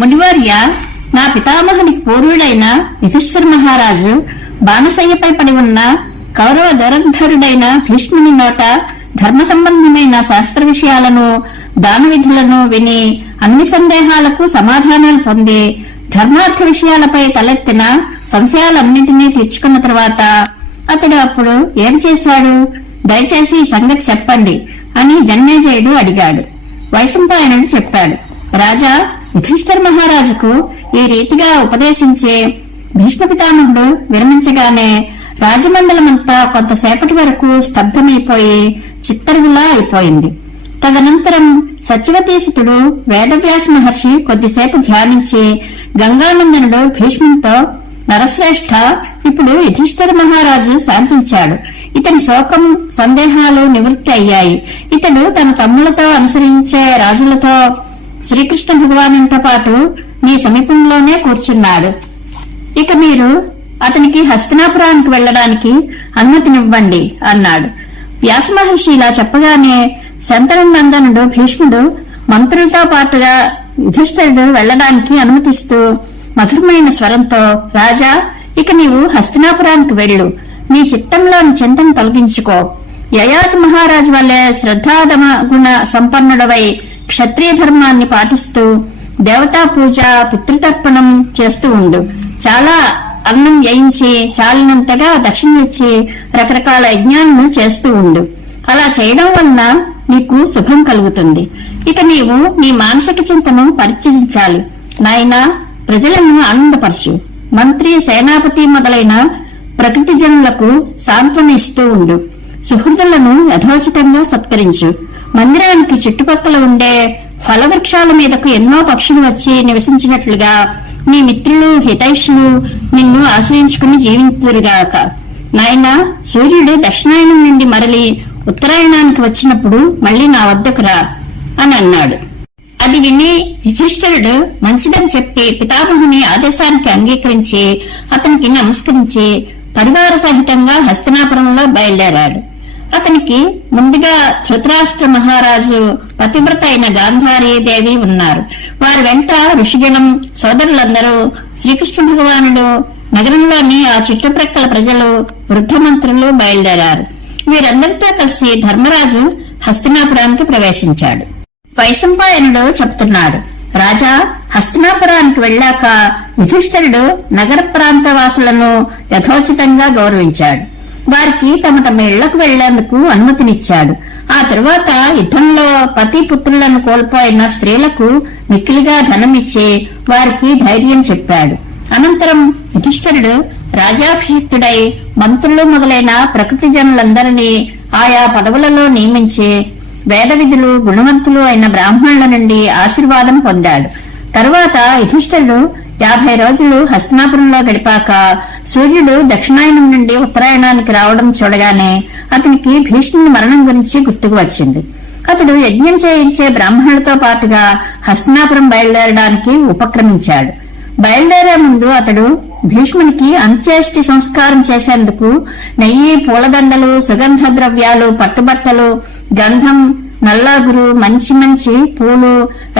మునివర్య నా పితామహుని పూర్వుడైన యుధిష్ఠర్ మహారాజు బాణసయ్యపై పడి ఉన్న కౌరవ దురంధరుడైన భీష్ముని నోట ధర్మ సంబంధమైన శాస్త్ర విషయాలను దాన విధులను విని అన్ని సందేహాలకు సమాధానాలు పొంది ధర్మార్థ విషయాలపై తలెత్తిన సంశయాలన్నింటినీ తీర్చుకున్న తర్వాత అతడు అప్పుడు ఏం చేశాడు? దయచేసి ఈ సంగతి చెప్పండి అని జన్మేజయుడు అడిగాడు. వైశంపాయనుడు చెప్పాడు రాజా యుధిష్ఠర్ మహారాజుకు ఈ రీతిగా ఉపదేశించే భీష్మ పితామహుడు విరమించగానే రాజమండలమంతా కొంతసేపటి వరకు స్తబ్దమైపోయి చిత్తరువులా అయిపోయింది. తదనంతరం సత్యవతీసుతుడు వేదవ్యాస మహర్షి కొద్దిసేపు ధ్యానించి గంగానందనుడు భీష్మునితో నరశ్రేష్ఠ ఇప్పుడు యుధిష్ఠర మహారాజు శాంతించాడు. ఇతని శోకం సందేహాలు నివృత్తి అయ్యాయి. ఇతడు తన తమ్ములతో అనుసరించే రాజులతో శ్రీకృష్ణ భగవానుతో పాటు నీ సమీపంలోనే కూర్చున్నాడు. ఇక మీరు అతనికి హస్తినాపురానికి వెళ్ళడానికి అనుమతినివ్వండి అన్నాడు. వ్యాస మహర్షి ఇలా చెప్పగానే శంతనందనుడు భీష్ముడు మంత్రులతో పాటుగా యుధిష్ఠరుడు వెళ్ళడానికి అనుమతిస్తూ మధురమైన స్వరంతో రాజా ఇక నీవు హస్తినాపురానికి వెళ్ళు. నీ చిత్తంలోని చింతను తొలగించుకో. యయాతి మహారాజు వల్లే శ్రద్ధాదమ గుణ సంపన్నుడవై క్షత్రియ ధర్మాన్ని పాటిస్తూ దేవతా పూజ పితృతర్పణం చేస్తూ ఉండు. చాలా అన్నం వేయించి చాలినంతగా దక్షిణలిచ్చి రకరకాల యజ్ఞాలను చేస్తూ ఉండు. అలా చేయడం వలన నీకు శుభం కలుగుతుంది. ఇక నీవు నీ మానసిక చింతను పరిచయించాలి నాయనా ప్రజలను ఆనందపరచు. మంత్రి సేనాపతి మొదలైన ప్రకృతి జనులకు సాంత్వన ఇస్తూ ఉండు. సుహృదులను యథోచితంగా సత్కరించు. మందిరానికి చుట్టుపక్కల ఉండే ఫలవృక్షాల మీదకు ఎన్నో పక్షులు వచ్చి నివసించినట్లుగా నీ మిత్రులు హితైషులు నిన్ను ఆశ్రయించుకుని జీవించురుగాక నాయన సూర్యుడు దక్షిణాయనం నుండి మరలి ఉత్తరాయణానికి వచ్చినప్పుడు మళ్ళీ నా వద్దకు రా అని అన్నాడు. అది విని యుధిష్ఠరుడు మంచిదని చెప్పి పితామహుని ఆదేశానికి అంగీకరించి అతనికి నమస్కరించి పరివార సహితంగా హస్తనాపురంలో బయలుదేరాడు. అతనికి ముందుగా ధృతరాష్ట్ర మహారాజు పతివ్రత అయిన గాంధారీ దేవి ఉన్నారు. వారి వెంట ఋషిగణం సోదరులందరూ శ్రీకృష్ణ భగవానుడు నగరంలోని ఆ చుట్టుప్రక్కల ప్రజలు వృద్ధ మంత్రులు బయలుదేరారు. వీరందరితో కలిసి ధర్మరాజు హస్తినాపురానికి ప్రవేశించాడు. వైశంపాయనుడు చెప్తున్నాడు రాజా హస్తినాపురానికి వెళ్ళాక యుధిష్ఠరుడు నగర ప్రాంత వాసులను యథోచితంగా గౌరవించాడు. వారికి తమ తమ ఇళ్ళకు వెళ్ళేందుకు అనుమతినిచ్చాడు. ఆ తరువాత యుద్ధంలో పతి పుత్రులను కోల్పోయిన స్త్రీలకు మిక్కిలిగా ధనమిచ్చి వారికి ధైర్యం చెప్పాడు. అనంతరం యుధిష్ఠరుడు రాజాభిషిక్తుడై మంత్రులు మొదలైన ప్రకృతి జనులందరినీ ఆయా పదవులలో నియమించి వేద విధులు గుణవంతులు అయిన బ్రాహ్మణుల నుండి ఆశీర్వాదం పొందాడు. తరువాత యుధిష్ఠరుడు యాభై రోజులు హస్తినాపురంలో గడిపాక సూర్యుడు దక్షిణాయనం నుండి ఉత్తరాయణానికి రావడం చూడగానే అతనికి భీష్ముని మరణం గురించి గుర్తుకు వచ్చింది. అతడు యజ్ఞం చేయించే బ్రాహ్మణులతో పాటుగా హస్తినాపురం బయలుదేరడానికి ఉపక్రమించాడు. బయలుదేరే ముందు అతడు భీష్మునికి అంత్యేష్టి సంస్కారం చేసేందుకు నెయ్యి పూలదండలు సుగంధ ద్రవ్యాలు పట్టుబట్టలు గంధం నల్లాగురు మంచి మంచి పూలు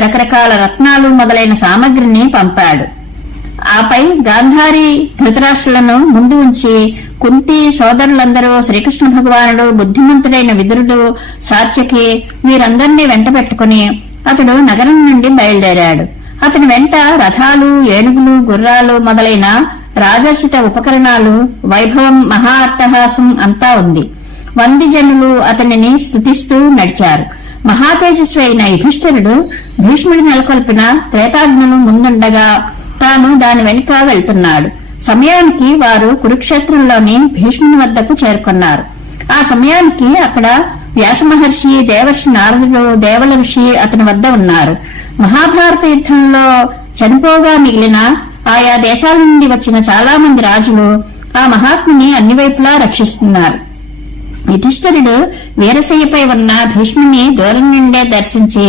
రకరకాల రత్నాలు మొదలైన సామగ్రిని పంపాడు. ఆపై గాంధారి ధృతరాష్ట్రులను ముందు ఉంచి కుంతి సోదరులందరూ శ్రీకృష్ణ భగవానుడు బుద్ధిమంతుడైన విదురుడు సాత్యకి వీరందరినీ వెంట పెట్టుకుని అతడు నగరం నుండి బయలుదేరాడు. అతని వెంట రథాలు ఏనుగులు గుర్రాలు మొదలైన రాజర్చిత ఉపకరణాలు వైభవం మహా అట్టహాసం అంతా ఉంది. వంది జనులు అతనిని స్తుతిస్తూ నడిచారు. మహాతేజస్వి అయిన యుధిష్ఠిరుడు భీష్ముడి నెలకొల్పిన త్రేతాగ్నులు ముందుండగా తాను దాని వెనుక వెళ్తున్నాడు. సమయానికి వారు కురుక్షేత్రంలోని భీష్ముని వద్దకు చేరుకున్నారు. ఆ సమయానికి అక్కడ వ్యాస మహర్షి దేవర్షి నారదుడు దేవల ఋషి అతని వద్ద ఉన్నారు. మహాభారత యుద్ధంలో చనిపోగా మిగిలిన ఆయా దేశాల నుండి వచ్చిన చాలా మంది రాజులు ఆ మహాత్ముని అన్ని వైపులా రక్షిస్తున్నారు. యుధిష్ఠరుడు వీరశయ్యపై ఉన్న భీష్ముని దూరం నుండే దర్శించి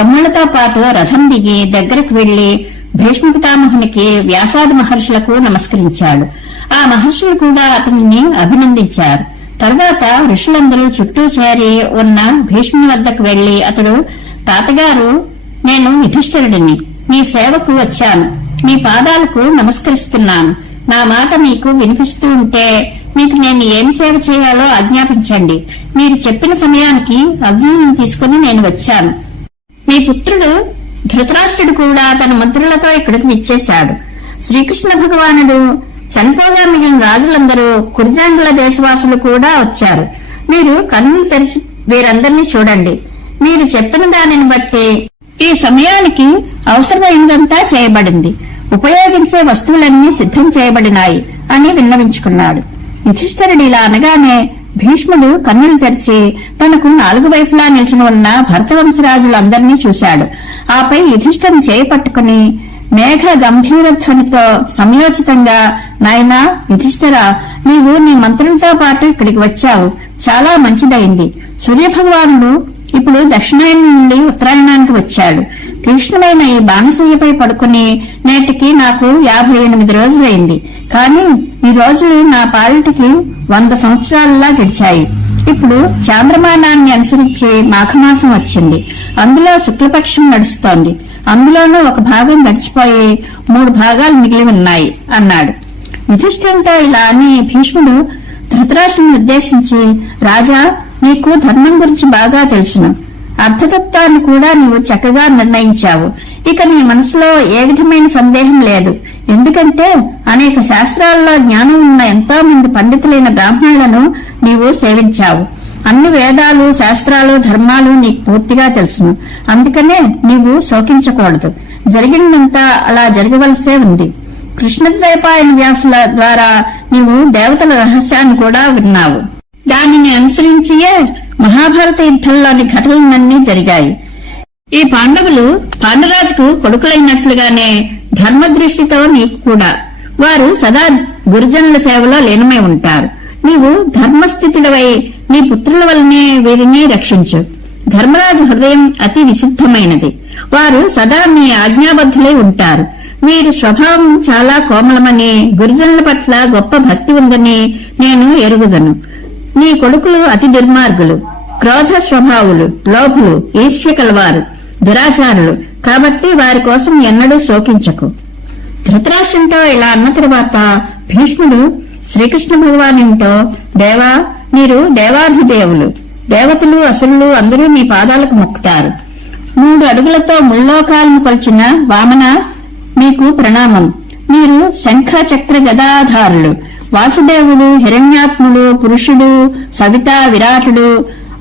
తమ్ముళ్ళతో పాటు రథం దిగి దగ్గరకు వెళ్ళి భీష్మ పితామహునికి వ్యాసాది మహర్షులకు నమస్కరించాడు. ఆ మహర్షులు కూడా అతనిని అభినందించారు. తర్వాత ఋషులందరూ చుట్టూ చేరి ఉన్న భీష్ముని వద్దకు వెళ్ళి అతడు తాతగారు నేను యుధిష్ఠిరుడిని. మీ సేవకు వచ్చాను. మీ పాదాలకు నమస్కరిస్తున్నాను. నా మాట మీకు వినిపిస్తూ ఉంటే మీకు నేను ఏమి సేవ చేయాలో ఆజ్ఞాపించండి. మీరు చెప్పిన సమయానికి అగ్నిని తీసుకుని నేను వచ్చాను. మీ పుత్రుడు ధృతరాష్ట్రుడు కూడా తన మంత్రులతో ఇక్కడికి విచ్చేశాడు. శ్రీకృష్ణ భగవానుడు చనిపోగా మిగిలిన రాజులందరూ కుర్జాంగుల దేశవాసులు కూడా వచ్చారు. మీరు కన్నులు తెరిచి వీరందరినీ చూడండి. మీరు చెప్పిన దానిని బట్టి ఈ సమయానికి అవసరమైనదంతా చేయబడింది. ఉపయోగించే వస్తువులన్నీ సిద్ధం చేయబడినాయి అని విన్నవించుకున్నాడు. యుధిష్ఠరుడు ఇలా అనగానే భీష్ముడు కన్నులు తెరిచి తనకు నాలుగు వైపులా నిలిచిన ఉన్న భరతవంశరాజులందరినీ చూశాడు. ఆపై యుధిష్టం చేపట్టుకుని మేఘ గంభీర ధ్వనితో సమయోచితంగా నాయనా యుధిష్ఠరా నీవు నీ మంత్రులతో పాటు ఇక్కడికి వచ్చావు. చాలా మంచిదైంది సూర్యభగవానుడు ఇప్పుడు దక్షిణాయనం నుండి ఉత్తరాయణానికి వచ్చాడు. క్లిష్టమైన ఈ బాణసయ్యపై పడుకుని నేటికి నాకు యాభై ఎనిమిది రోజులైంది. కానీ ఈ రోజులు నా పాలిటికి వంద సంవత్సరాలలా గడిచాయి. ఇప్పుడు చాంద్రమానాన్ని అనుసరించి మాఘమాసం వచ్చింది. అందులో శుక్లపక్షం నడుస్తోంది. అందులోనూ ఒక భాగం గడిచిపోయి మూడు భాగాలు మిగిలి ఉన్నాయి అన్నాడు. యుధిష్ఠంతో ఇలా అని భీష్ముడు ధృతరాష్ట్రుని ఉద్దేశించి రాజా నీకు ధర్మం గురించి బాగా తెలుసును. అర్థతత్వాన్ని కూడా నీవు చక్కగా నిర్ణయించావు. ఇక నీ మనసులో ఏ విధమైన సందేహం లేదు. ఎందుకంటే అనేక శాస్త్రాల్లో జ్ఞానం ఉన్న ఎంతో మంది పండితులైన బ్రాహ్మణులను నీవు సేవించావు. అన్ని వేదాలు శాస్త్రాలు ధర్మాలు నీకు పూర్తిగా తెలుసును. అందుకనే నీవు శోకించకూడదు. జరిగినంతా అలా జరగవలసే ఉంది. కృష్ణద్వైపాయన వ్యాసుల ద్వారా నీవు దేవతల రహస్యాన్ని కూడా విన్నావు. దానిని అనుసరించియే మహాభారత యుద్ధంలోని ఘటనలన్నీ జరిగాయి. ఈ పాండవులు పాండరాజుకు కొడుకులైనట్లుగానే ధర్మ దృష్టితో నీకు కూడా. వారు సదా గురుజనుల సేవలో లీనమై ఉంటారు. నీవు ధర్మస్థితుడవై నీ పుత్రుల వల్లనే వీరిని రక్షించు. ధర్మరాజు హృదయం అతి విశుద్ధమైనది. వారు సదా మీ ఆజ్ఞాబద్ధులై ఉంటారు. వీరి స్వభావం చాలా కోమలమని గురుజనుల పట్ల గొప్ప భక్తి ఉందని నేను ఎరుగుదను. నీ కొడుకులు అతి దుర్మార్గులు క్రోధ స్వభావులు లోపులు ఈర్ష్య కలవారు దురాచారులు. కాబట్టి వారి కోసం ఎన్నడూ శోకించకు. ధృతరాష్ట్రంతో ఇలా అన్న తరువాత భీష్ముడు శ్రీకృష్ణ భగవానుతో దేవా మీరు దేవాధిదేవులు. దేవతలు అసురులు అందరూ మీ పాదాలకు మొక్కుతారు. మూడు అడుగులతో ముల్లోకాలను కొలిచిన వామన మీకు ప్రణామం. మీరు శంఖ చక్ర గదాధారులు. వాసుదేవుడు హిరణ్యాత్ముడు పురుషుడు సవిత విరాటుడు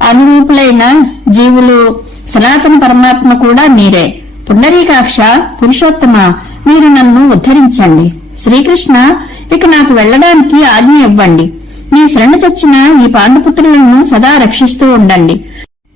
అనురూపులైన జీవులు సనాతన పరమాత్మ కూడా మీరే. పుండరీకాక్ష పురుషోత్తమ మీరు నన్ను ఉద్ధరించండి. శ్రీకృష్ణ ఇక నాకు వెళ్ళడానికి ఆజ్ఞ ఇవ్వండి. మీ శరణ చచ్చిన ఈ పాండపుత్రులను సదా రక్షిస్తూ ఉండండి.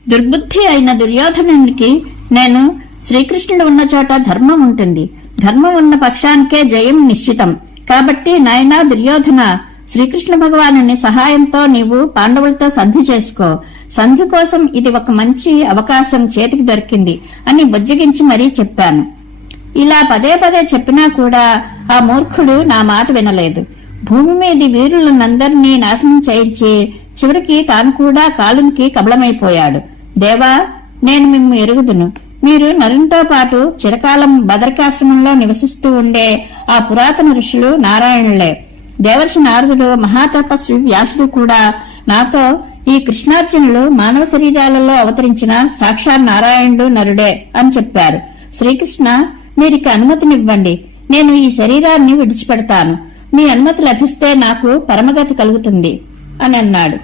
దుర్బుద్ధి అయిన దుర్యోధనునికి నేను శ్రీకృష్ణుడు ఉన్న చోట ధర్మం ఉంటుంది. ధర్మం ఉన్న పక్షానికే జయం నిశ్చితం. కాబట్టి నాయనా దుర్యోధన శ్రీకృష్ణ భగవానుని సహాయంతో నీవు పాండవులతో సంధి చేసుకో. సంధి కోసం ఇది ఒక మంచి అవకాశం చేతికి దొరికింది అని బుజ్జగించి మరీ చెప్పాను. ఇలా పదే పదే చెప్పినా కూడా ఆ మూర్ఖుడు నా మాట వినలేదు. భూమి మీది వీరులనందరినీ నాశనం చేయించి చివరికి తాను కూడా కాలునికి కబళమైపోయాడు. దేవా నేను మిమ్ము ఎరుగుదును. మీరు నరునితో పాటు చిరకాలం బదరికాశ్రమంలో నివసిస్తూ ఉండే ఆ పురాతన ఋషులు నారాయణులే. దేవర్షి నారదుడు మహాతపస్వి వ్యాసుడు కూడా నాతో ఈ కృష్ణార్జునులు మానవ శరీరాలలో అవతరించిన సాక్షాత్ నారాయణుడు నరుడే అని చెప్పారు. శ్రీకృష్ణ మీరిక అనుమతినివ్వండి. నేను ఈ శరీరాన్ని విడిచిపెడతాను. మీ అనుమతి లభిస్తే నాకు పరమగతి కలుగుతుంది అని అన్నాడు.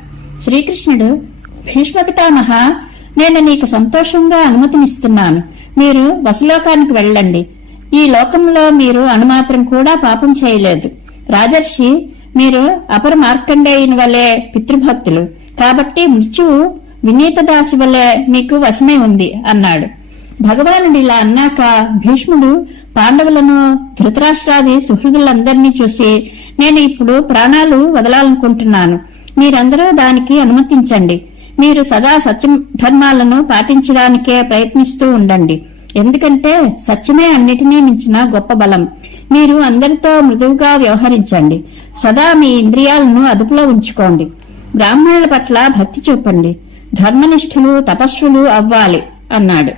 శ్రీకృష్ణుడు భీష్మ పితామహ నేను నీకు సంతోషంగా అనుమతినిస్తున్నాను. మీరు వసులోకానికి వెళ్ళండి. ఈ లోకంలో మీరు అనుమాత్రం కూడా పాపం చేయలేదు. రాజర్షి మీరు అపర మార్కండేయుని వలె పితృభక్తులు. కాబట్టి మృత్యువు వినీతదాసి వలె మీకు వశమై ఉంది అన్నాడు. భగవానుడు ఇలా అన్నాక భీష్ముడు పాండవులను ధృతరాష్ట్రాది సుహృదులందరినీ చూసి నేను ఇప్పుడు ప్రాణాలు వదలాలనుకుంటున్నాను. మీరందరూ దానికి అనుమతించండి. మీరు సదా సత్యం ధర్మాలను పాటించడానికే ప్రయత్నిస్తూ ఉండండి. ఎందుకంటే సత్యమే అన్నిటినీ మించిన గొప్ప బలం. మీరు అందరితో మృదువుగా వ్యవహరించండి. సదా మీ ఇంద్రియాలను అదుపులో ఉంచుకోండి. బ్రాహ్మణుల పట్ల భక్తి చూపండి. ధర్మనిష్ఠులు తపస్సులు అవ్వాలి అన్నాడు.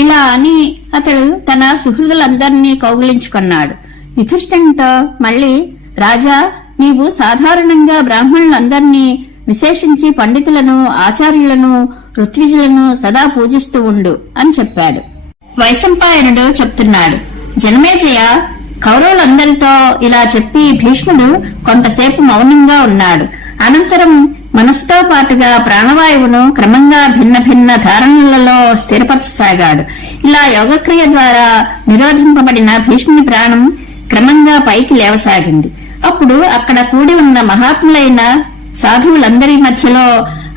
ఇలా అని అతడు తన సుహృదులందరినీ కౌగిలించుకున్నాడు. యుధిష్ఠంతో మళ్ళీ రాజా నీవు సాధారణంగా బ్రాహ్మణులందరినీ విశేషించి పండితులను ఆచార్యులను ఋత్విజులను సదా పూజిస్తూ ఉండు అని చెప్పాడు. వైశంపాయనుడు చెప్తున్నాడు జనమేజయ కౌరవులందరితో ఇలా చెప్పి భీష్ముడు కొంతసేపు మౌనంగా ఉన్నాడు. అనంతరం మనసుతో పాటుగా ప్రాణవాయువును క్రమంగా భిన్న భిన్న ధారణలలో స్థిరపరచసాగాడు. ఇలా యోగక్రియ ద్వారా నిరోధింపబడిన భీష్ముని ప్రాణం క్రమంగా పైకి లేవసాగింది. అప్పుడు అక్కడ కూడి ఉన్న మహాత్ములైన సాధువులందరి మధ్యలో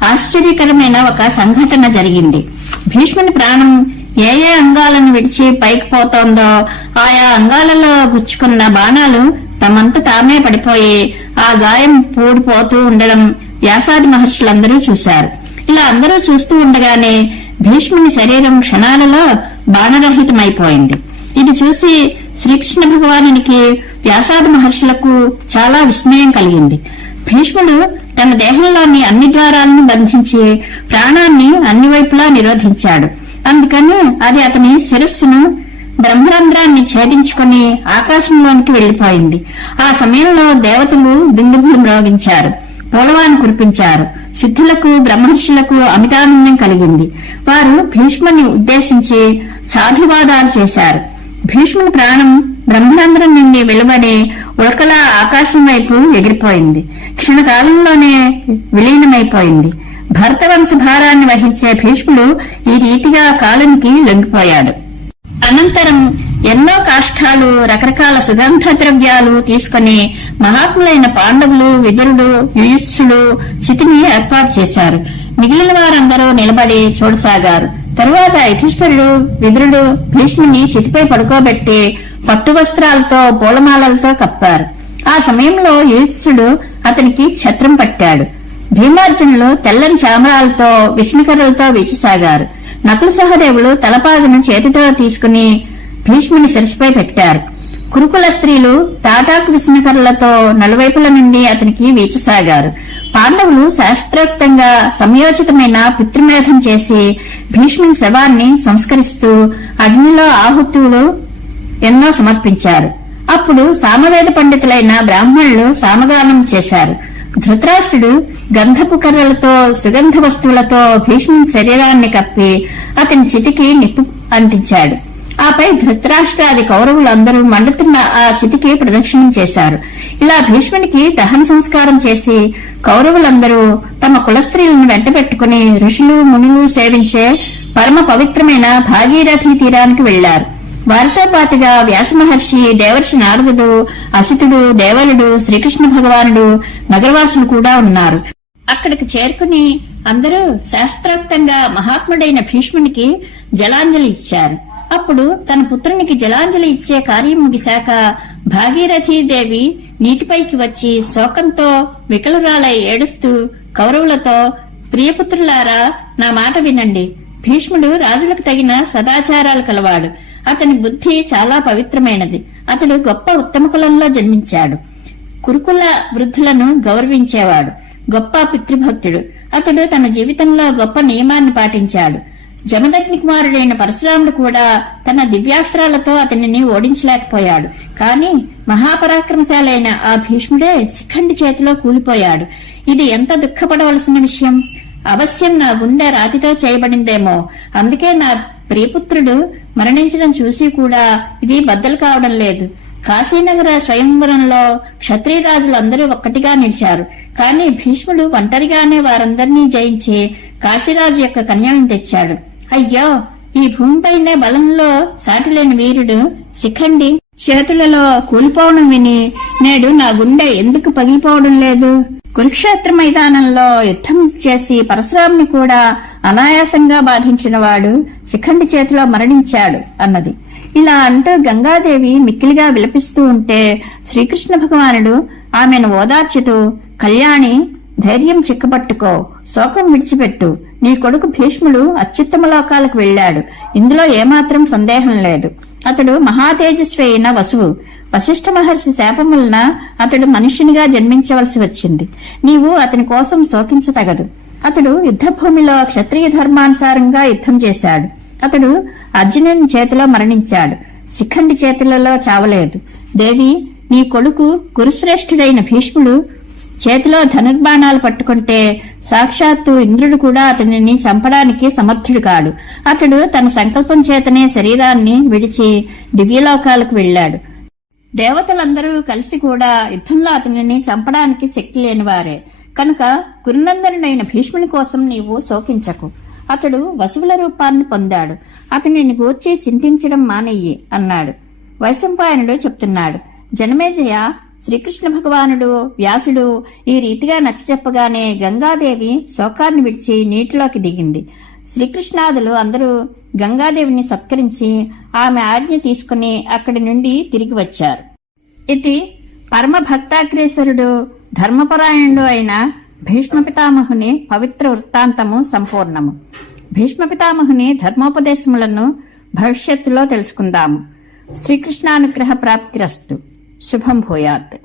ఆశ్చర్యకరమైన ఒక సంఘటన జరిగింది. భీష్ముని ప్రాణం ఏ ఏ అంగాలను విడిచి పైకి పోతోందో ఆయా అంగాలలో గుచ్చుకున్న బాణాలు తమంత తామే పడిపోయి ఆ గాయం పూడిపోతూ ఉండడం వ్యాసాది మహర్షులందరూ చూశారు. ఇలా అందరూ చూస్తూ ఉండగానే భీష్ముని శరీరం క్షణాలలో బాణరహితమైపోయింది. ఇది చూసి శ్రీకృష్ణ భగవానునికి వ్యాసాది మహర్షులకు చాలా విస్మయం కలిగింది. భీష్ముడు తన దేహంలోని అన్ని ద్వారాలను బంధించి ప్రాణాన్ని అన్ని వైపులా నిరోధించాడు. అందుకని అది అతని శిరస్సును బ్రహ్మరంధ్రాన్ని ఛేదించుకుని ఆకాశంలోనికి వెళ్ళిపోయింది ఆ సమయంలో దేవతలు దిందుభులు మ్రోగించారు. పోలవాన్ని కురిపించారు. సిద్ధులకు బ్రహ్మర్షులకు అమితానందం కలిగింది. వారు భీష్ముని ఉద్దేశించి సాధువాదాలు చేశారు. భీష్ముని ప్రాణం బ్రహ్మరంధ్రం నుండి వెలువడే ఉలకల ఆకాశం వైపు ఎగిరిపోయింది. క్షణకాలంలోనే విలీనమైపోయింది. భరతవంశ భారాన్ని వహించే భీష్ముడు ఈ రీతిగా కాలునికి లొంగిపోయాడు. అనంతరం ఎన్నో కాష్టాలు రకరకాల సుగంధ ద్రవ్యాలు తీసుకుని మహాత్ములైన పాండవులు విదురుడు యుయుత్సుడు చితిని ఏర్పాటు చేశారు. మిగిలిన వారందరూ నిలబడి చూడసాగారు. తరువాత యుధిష్ఠరుడు విదురుడు భీష్ముని చితిపై పడుకోబెట్టి పట్టు వస్త్రాలతో పూలమాలలతో కప్పారు. ఆ సమయంలో యుధిష్ఠుడు అతనికి ఛత్రం పట్టాడు. భీమార్జునులు తెల్లని చామరాలతో విష్ణుకర్రలతో వీచిసాగారు. నకుల సహదేవులు తలపాగును చేతితో తీసుకుని భీష్ముని శిరస్సుపై పెట్టారు. కురుకుల స్త్రీలు తాటాకు విష్ణుకర్రలతో నలువైపుల నుండి అతనికి వీచసాగారు. పాండవులు శాస్త్రోక్తంగా సంయోచితమైన పితృమేధం చేసి భీష్ముని శవాన్ని సంస్కరిస్తూ అగ్నిలో ఆహుతులు ఎన్నో సమర్పించారు. అప్పుడు సామవేద పండితులైన బ్రాహ్మణులు సామగానం చేశారు. ధృతరాష్ట్రుడు గంధపు కర్రలతో సుగంధ వస్తువులతో భీష్ముని శరీరాన్ని కప్పి అతని చితికి నిప్పు అంటించాడు. ఆపై ధృతరాష్ట్రాది కౌరవులందరూ మండుతున్న ఆ చితికి ప్రదక్షిణం చేశారు. ఇలా భీష్మునికి దహన సంస్కారం చేసి కౌరవులందరూ తమ కులస్త్రీలను వెంటబెట్టుకుని ఋషులు మునులు సేవించే పరమ పవిత్రమైన భాగీరథి తీరానికి వెళ్ళారు వారితో పాటుగా వ్యాసమహర్షి దేవర్షి నారదుడు అసితుడు దేవలుడు శ్రీకృష్ణ భగవానుడు నగరవాసులు కూడా ఉన్నారు. అక్కడికి చేరుకుని అందరూ శాస్త్రోక్తంగా మహాత్ముడైన భీష్మునికి జలాంజలి ఇచ్చారు. అప్పుడు తన పుత్రునికి జలాంజలి ఇచ్చే కార్యం ముగిశాక భాగీరథీదేవి నీటిపైకి వచ్చి శోకంతో వికలురాలై ఏడుస్తూ కౌరవులతో ప్రియపుత్రులారా నా మాట వినండి భీష్ముడు రాజులకు తగిన సదాచారాలు కలవాడు. అతని బుద్ధి చాలా పవిత్రమైనది. అతడు గొప్ప ఉత్తమ కులంలో జన్మించాడు. కురుకుల వృద్ధులను గౌరవించేవాడు. గొప్ప పితృభక్తుడు. అతడు తన జీవితంలో గొప్ప నియమాన్ని పాటించాడు. జమదగ్ని కుమారుడైన పరశురాముడు కూడా తన దివ్యాస్త్రాలతో అతనిని ఓడించలేకపోయాడు. కాని మహాపరాక్రమశాలైన ఆ భీష్ముడే శిఖండి చేతిలో కూలిపోయాడు. ఇది ఎంత దుఃఖపడవలసిన విషయం? అవశ్యం నా గుండె రాతితో చేయబడిందేమో. అందుకే నా ప్రియపుత్రుడు మరణించడం చూసి కూడా ఇది బద్దలు కావడం లేదు. కాశీనగర స్వయంవరంలో క్షత్రియరాజులందరూ ఒక్కటిగా నిలిచారు. కానీ భీష్ముడు ఒంటరిగానే వారందరినీ జయించి కాశీరాజు యొక్క కన్యలను తెచ్చాడు. అయ్యో ఈ భూమిపైనే బలంలో సాటిలేని వీరుడు శిఖండి. చేతులలో కూలిపోవడం విని నేడు నా గుండె ఎందుకు పగిలిపోవడం లేదు? కురుక్షేత్ర మైదానంలో యుద్ధం చేసి పరశురాముని కూడా అనాయాసంగా బాధించిన వాడు శిఖండి చేతిలో మరణించాడు అన్నది. ఇలా అంటూ గంగాదేవి మిక్కిలిగా విలపిస్తూ ఉంటే శ్రీకృష్ణ భగవానుడు ఆమెను ఓదార్చుతూ కళ్యాణి ధైర్యం చిక్కబట్టుకో శోకం విడిచిపెట్టు నీ కొడుకు భీష్ముడు అత్యుత్తమ లోకాలకు వెళ్ళాడు ఇందులో ఏమాత్రం సందేహం లేదు. అతడు మహాతేజస్వి అయిన వసువు. వశిష్ఠ మహర్షి శాపం వలన అతడు మనుష్యునిగా జన్మించవలసి వచ్చింది. నీవు అతని కోసం శోకించతగదు అతడు యుద్ధభూమిలో క్షత్రియ ధర్మానుసారంగా యుద్ధం చేశాడు. అతడు అర్జునుని చేతిలో మరణించాడు. శిఖండి చేతులలో చావలేదు. దేవి నీ కొడుకు గురుశ్రేష్ఠుడైన భీష్ముడు చేతిలో ధనుర్బాణాలు పట్టుకుంటే సాక్షాత్తు ఇంద్రుడు కూడా అతనిని చంపడానికి సమర్థుడు కాడు. అతడు తన సంకల్పం చేతనే శరీరాన్ని విడిచి దివ్యలోకాలకు వెళ్ళాడు. దేవతలందరూ కలిసి కూడా యుద్ధంలో అతనిని చంపడానికి శక్తి లేనివారే. కనుక కురునందనుడైన భీష్ముని కోసం నీవు శోకించకు. అతడు వసువుల రూపాన్ని పొందాడు. అతనిని గూర్చి చింతించడం మానెయ్యి అన్నాడు. వైశంపాయనుడు చెప్తున్నాడు. జనమేజయ శ్రీకృష్ణ భగవానుడు వ్యాసుడు ఈ రీతిగా నచ్చ చెప్పగానే గంగాదేవి శోకాన్ని విడిచి నీటిలోకి దిగింది. శ్రీకృష్ణాదులు అందరూ గంగాదేవిని సత్కరించి ఆమె ఆజ్ఞ తీసుకుని అక్కడి నుండి తిరిగి వచ్చారు. ఇది పరమ భక్తాగ్రేసరుడు ధర్మపరాయణుడు అయిన భీష్మ పితామహుని పవిత్ర వృత్తాంతము సంపూర్ణము. భీష్మ పితామహుని ధర్మోపదేశములను భవిష్యత్తులో తెలుసుకుందాము. శ్రీకృష్ణానుగ్రహ ప్రాప్తిరస్తు శుభం భూయాత్.